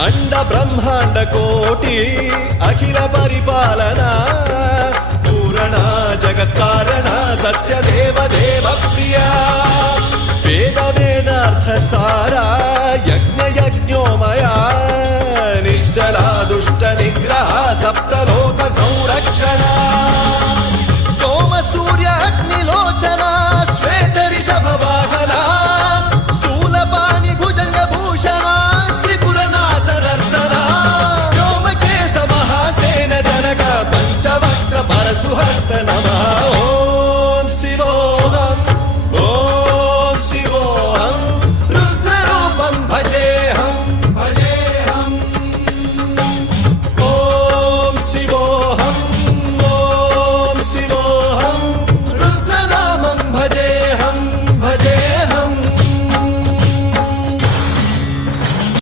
अंड ब्रह्मांड कोटि अखिल परिपालना पूरणा जगत्कारणा सत्यदेव देव प्रिया वेद वेदार्थ सारा यज्ञ यज्ञोमया निश्चला दुष्ट निग्रह सप्तलो